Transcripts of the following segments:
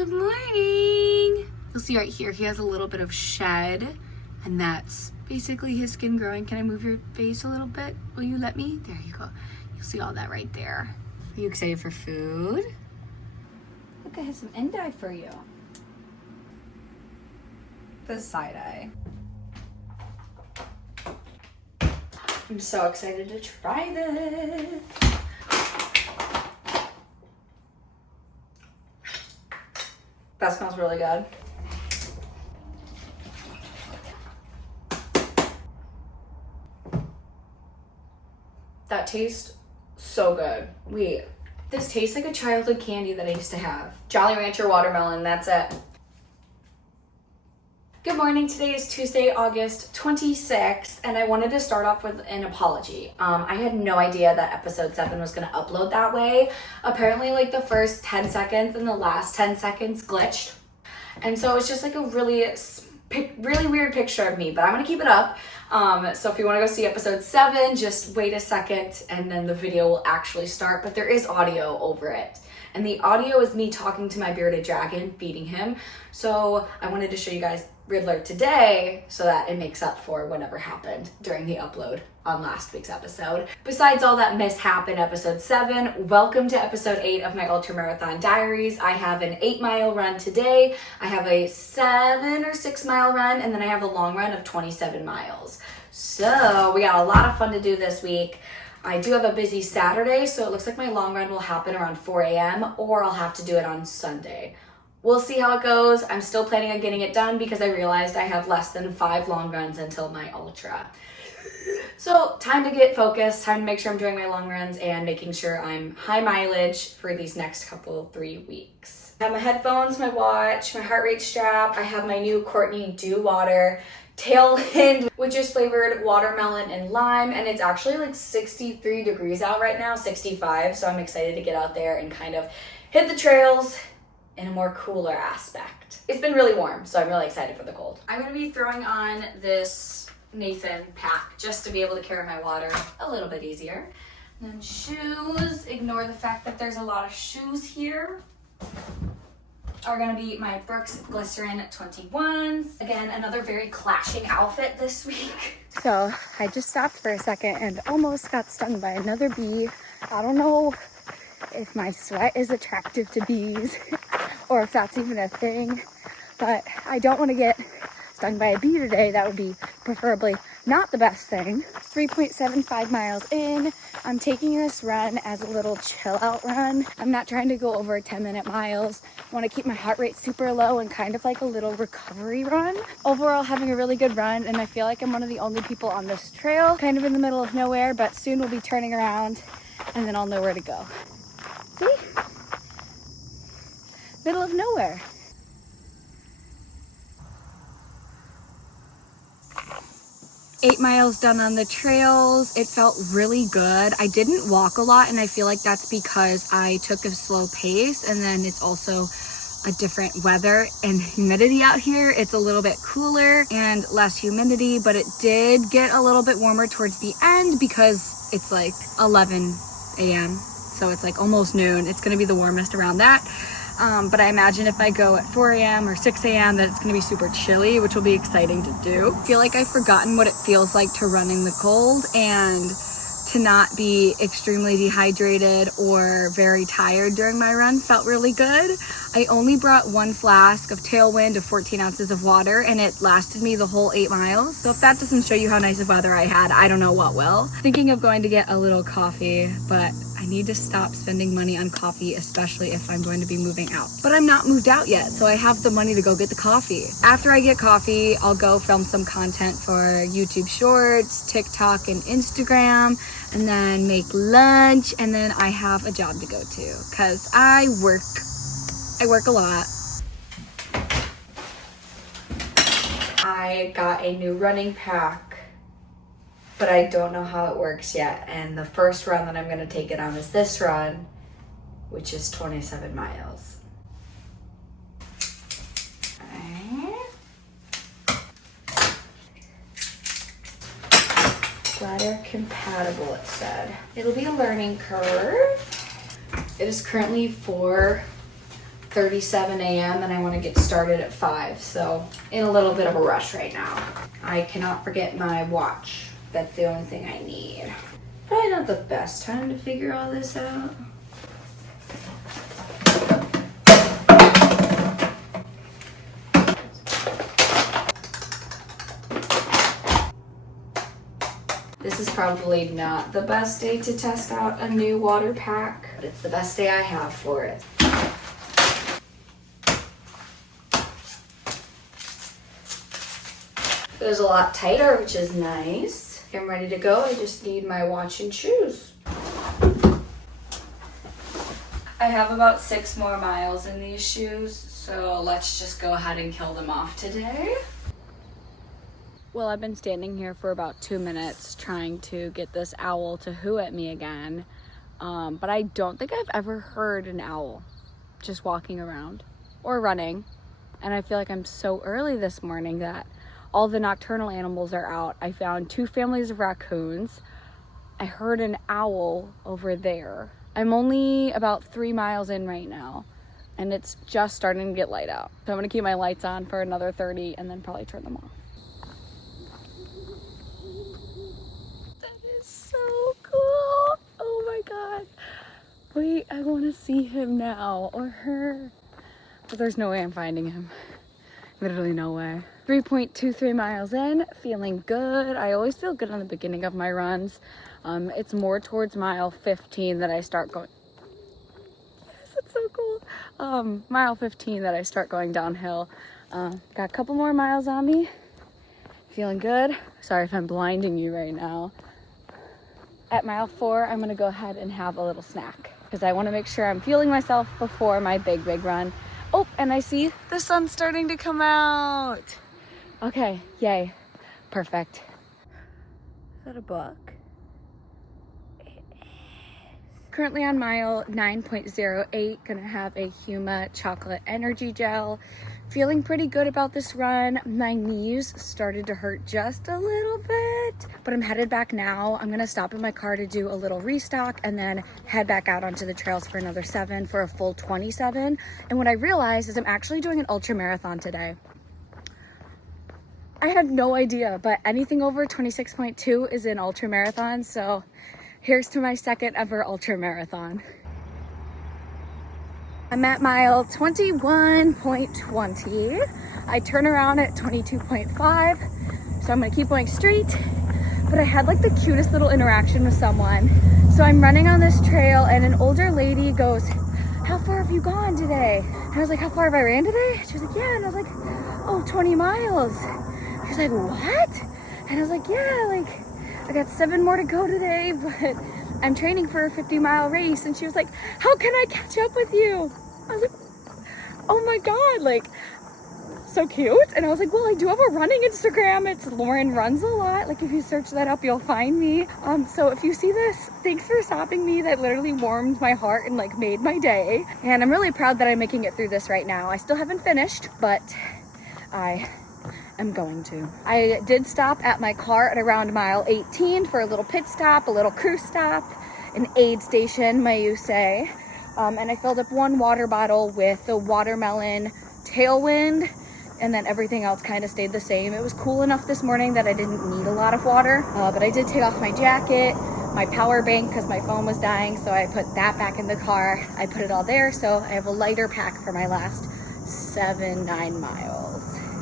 Good morning. You'll see right here, he has a little bit of shed, and that's basically his skin growing. Can I move your face a little bit? Will you let me? There you go. You'll see all that right there. Are you excited for food? Look, I have some end-eye for you. The side-eye. I'm so excited to try this. That smells really good. That tastes so good. Wait, this tastes like a childhood candy that I used to have. Jolly Rancher watermelon, that's it. Good morning, today is Tuesday, August 26th, and I wanted to start off with an apology. I had no idea that episode 7 was gonna upload that way. Apparently like the first 10 seconds and the last 10 seconds glitched. And so it's just like a really weird picture of me, but I'm gonna keep it up. So if you wanna go see episode 7, just wait a second and then the video will actually start, but there is audio over it. And the audio is me talking to my bearded dragon, feeding him. So I wanted to show you guys Riddler today so that it makes up for whatever happened during the upload on last week's episode. Besides all that mishap in episode 7, welcome to episode 8 of my Ultramarathon diaries. I have an 8-mile run today. I have a 7 or 6 mile run, and then I have a long run of 27 miles. So we got a lot of fun to do this week. I do have a busy Saturday, so it looks like my long run will happen around 4 a.m. or I'll have to do it on Sunday. We'll see how it goes. I'm still planning on getting it done because I realized I have less than 5 long runs until my ultra. So time to get focused, time to make sure I'm doing my long runs and making sure I'm high mileage for these next 3 weeks. I have my headphones, my watch, my heart rate strap. I have my new Courtney Dew Water Tailwind, which is flavored watermelon and lime, and it's actually like 63 degrees out right now, 65, so I'm excited to get out there and kind of hit the trails in a more cooler aspect. It's been really warm, so I'm really excited for the cold. I'm gonna be throwing on this Nathan pack just to be able to carry my water a little bit easier. And then shoes, ignore the fact that there's a lot of shoes here, are gonna be my Brooks Glycerin 21s. Again, another very clashing outfit this week. So I just stopped for a second and almost got stung by another bee. I don't know if my sweat is attractive to bees or if that's even a thing, but I don't want to get stung by a bee today. That would be preferably not the best thing. 3.75 miles in. I'm taking this run as a little chill out run. I'm not trying to go over 10-minute miles. I want to keep my heart rate super low and kind of like a little recovery run. Overall, having a really good run, and I feel like I'm one of the only people on this trail, kind of in the middle of nowhere, but soon we'll be turning around and then I'll know where to go. See? Middle of nowhere. Eight miles done on the trails. It felt really good. I didn't walk a lot, and I feel like that's because I took a slow pace, and then it's also a different weather and humidity out here. It's a little bit cooler and less humidity, but it did get a little bit warmer towards the end because it's like 11 a.m. So it's like almost noon. It's gonna be the warmest around that. But I imagine if I go at 4 a.m. or 6 a.m. that it's gonna be super chilly, which will be exciting to do. I feel like I've forgotten what it feels like to run in the cold and to not be extremely dehydrated or very tired during my run. Felt really good. I only brought 1 flask of Tailwind of 14 ounces of water, and it lasted me the whole 8 miles. So if that doesn't show you how nice of weather I had, I don't know what will. Thinking of going to get a little coffee, but I need to stop spending money on coffee, especially if I'm going to be moving out. But I'm not moved out yet, so I have the money to go get the coffee. After I get coffee, I'll go film some content for YouTube Shorts, TikTok, and Instagram, and then make lunch, and then I have a job to go to, because I work a lot. I got a new running pack, but I don't know how it works yet. And the first run that I'm gonna take it on is this run, which is 27 miles. Ladder compatible, it said. It'll be a learning curve. It is currently 4:40 4:37 a.m. and I want to get started at 5. So in a little bit of a rush right now. I cannot forget my watch. That's the only thing I need. Probably not the best time to figure all this out. This is probably not the best day to test out a new water pack, but it's the best day I have for it. Feels a lot tighter, which is nice. I'm ready to go. I just need my watch and shoes. I have about 6 more miles in these shoes, so let's just go ahead and kill them off today. Well, I've been standing here for about 2 minutes trying to get this owl to hoo at me again. But I don't think I've ever heard an owl just walking around or running. And I feel like I'm so early this morning that all the nocturnal animals are out. I found 2 families of raccoons. I heard an owl over there. I'm only about 3 miles in right now, and it's just starting to get light out. So I'm gonna keep my lights on for another 30 and then probably turn them off. So cool. Oh my god. Wait, I want to see him now, or her. But there's no way I'm finding him. Literally no way. 3.23 miles in, feeling good. I always feel good on the beginning of my runs. It's more towards mile 15 that I start going. Yes, it's so cool. Mile 15 that I start going downhill. Got a couple more miles on me. Feeling good. Sorry if I'm blinding you right now. At mile 4, I'm gonna go ahead and have a little snack because I want to make sure I'm fueling myself before my big run. Oh, and I see the sun starting to come out. Okay, yay, perfect. Is that a buck? It is. Currently on mile 9.08, gonna have a Huma chocolate energy gel. Feeling pretty good about this run. My knees started to hurt just a little bit, but I'm headed back now. I'm gonna stop in my car to do a little restock and then head back out onto the trails for another 7 for a full 27. And what I realized is I'm actually doing an ultramarathon today. I had no idea, but anything over 26.2 is an ultramarathon. So here's to my second ever ultramarathon. I'm at mile 21.20. I turn around at 22.5, so I'm gonna keep going straight. But I had like the cutest little interaction with someone. So I'm running on this trail and an older lady goes, "How far have you gone today?" And I was like, "How far have I ran today?" She was like, "Yeah." And I was like, "Oh, 20 miles. She was like, "What?" And I was like, "Yeah, like I got 7 more to go today, but I'm training for a 50-mile race." And she was like, "How can I catch up with you?" I was like, "Oh my god, like so cute." And I was like, "Well, I do have a running Instagram. It's Lauren Runs a Lot. Like if you search that up, you'll find me. So if you see this, thanks for stopping me. That literally warmed my heart and like made my day. And I'm really proud that I'm making it through this right now. I still haven't finished, but I am going to. I did stop at my car at around mile 18 for a little pit stop, a little crew stop, an aid station, may you say. And I filled up 1 water bottle with the watermelon tailwind, and then everything else kind of stayed the same. It was cool enough this morning that I didn't need a lot of water, but I did take off my jacket, my power bank, because my phone was dying, so I put that back in the car. I put it all there, so I have a lighter pack for my last 9 miles.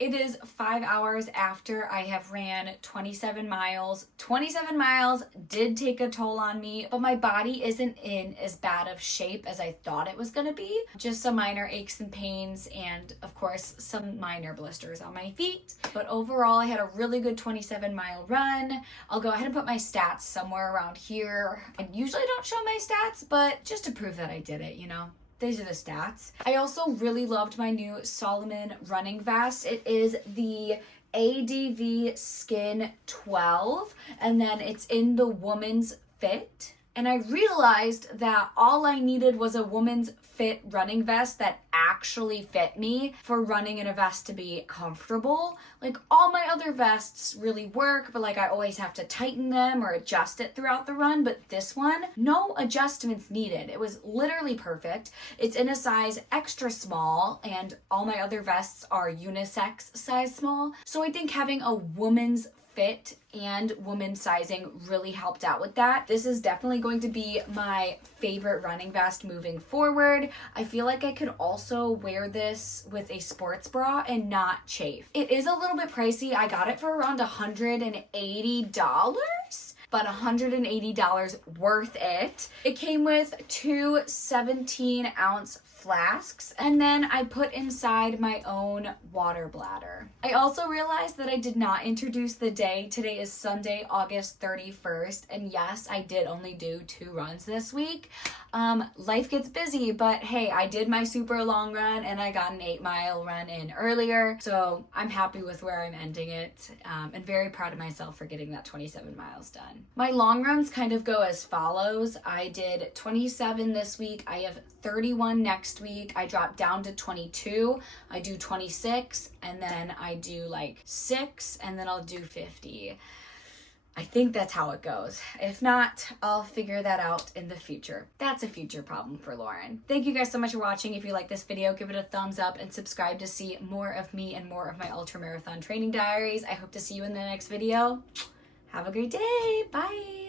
It is 5 hours after I have ran 27 miles. 27 miles did take a toll on me, but my body isn't in as bad of shape as I thought it was gonna be. Just some minor aches and pains and of course some minor blisters on my feet. But overall I had a really good 27-mile run. I'll go ahead and put my stats somewhere around here. I usually don't show my stats, but just to prove that I did it, you know. These are the stats. I also really loved my new Solomon running vest. It is the ADV Skin 12, and then it's in the woman's fit. And I realized that all I needed was a woman's fit running vest that actually fit me for running in a vest to be comfortable. Like all my other vests really work, but like I always have to tighten them or adjust it throughout the run. But this one, no adjustments needed. It was literally perfect. It's in a size extra small, and all my other vests are unisex size small. So I think having a woman's fit and woman sizing really helped out with that. This is definitely going to be my favorite running vest moving forward. I feel like I could also wear this with a sports bra and not chafe. It is a little bit pricey. I got it for around $180, but $180 worth it. It came with two 17-ounce flasks, and then I put inside my own water bladder. I also realized that I did not introduce the day. Today is Sunday, August 31st, and yes, I did only do 2 runs this week. Life gets busy, but hey, I did my super long run and I got an 8-mile run in earlier, so I'm happy with where I'm ending it, and very proud of myself for getting that 27 miles done. My long runs kind of go as follows. I did 27 this week. I have 31 next week. I drop down to 22. I do 26, and then I do like 6, and then I'll do 50. I think that's how it goes. If not, I'll figure that out in the future. That's a future problem for Lauren. Thank you guys so much for watching. If you like this video, give it a thumbs up and subscribe to see more of me and more of my ultramarathon training diaries. I hope to see you in the next video. Have a great day. Bye.